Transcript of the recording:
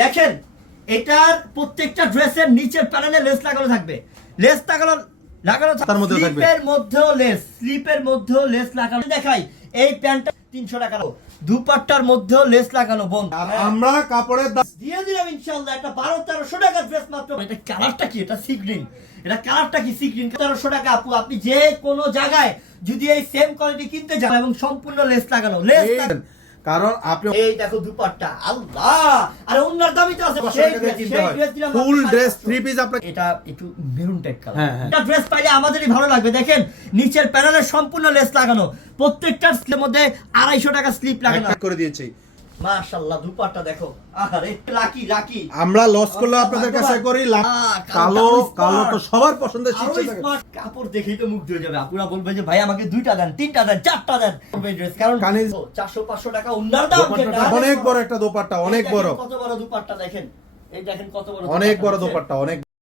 দেখেন এটার প্রত্যেকটা ড্রেসের নিচের প্যানেলে লেস লাগানো থাকবে, লেস লাগানো তার মধ্যেও থাকবে। স্লিপের মধ্যেও লেস লাগানো। দেখাই এই প্যান্টটা 300 টাকা, দুপাট্টার মধ্যেও লেস লাগানো বোন। আর আমরা কাপড়ের দাম দিয়ে দিলাম ইনশাআল্লাহ একটা 1200-1300 টাকার ড্রেস মাত্র। এটা কালারটা কি? এটা সি গ্রিন। এটা কালারটা কি? Sea green. 1300 টাকা আপু, আপনি যে কোনো জায়গায় যদি এই সেম কোয়ালিটি কিনতে যান এবং সম্পূর্ণ লেস লাগানো, কারণ আপনি এই দেখো দুপাট্টা, আল্লাহ! আরে ওনার দামই তো আছে। 500 টাকা দিয়ে কিনতে হয়। ফুল ড্রেস 3 পিস আপনাকে এটা একটু মেরুন টাইপ কালার। হ্যাঁ, হ্যাঁ। এটা ড্রেস পাইলে আমাদেরই ভালো লাগবে। দেখেন নিচের প্যানেলে সম্পূর্ণ লেস লাগানো, প্রত্যেকটার স্লিপের মধ্যে 250 টাকা স্লিপ লাগানো। এক করে দিয়েছি। মাশাআল্লাহ দুপাট্টা দেখো, আরে লাকি। আমরা লস করলে আপনাদের কাছে করি কালো তো সবার পছন্দের শীর্ষে থাকে। কাপড় দেখেই তো মুগ্ধ হয়ে যাবে। আপুরা বলবে যে ভাই আমাকে 2টা দেন, 3টা দেন, 4টা দেন। কারণ 400-500 টাকা ওনার দাম। অনেক বড় একটা দোপাট্টা, অনেক বড়। কত বড় দুপাট্টা দেখেন, এই দেখেন কত বড় অনেক বড় দোপাট্টা, অনেক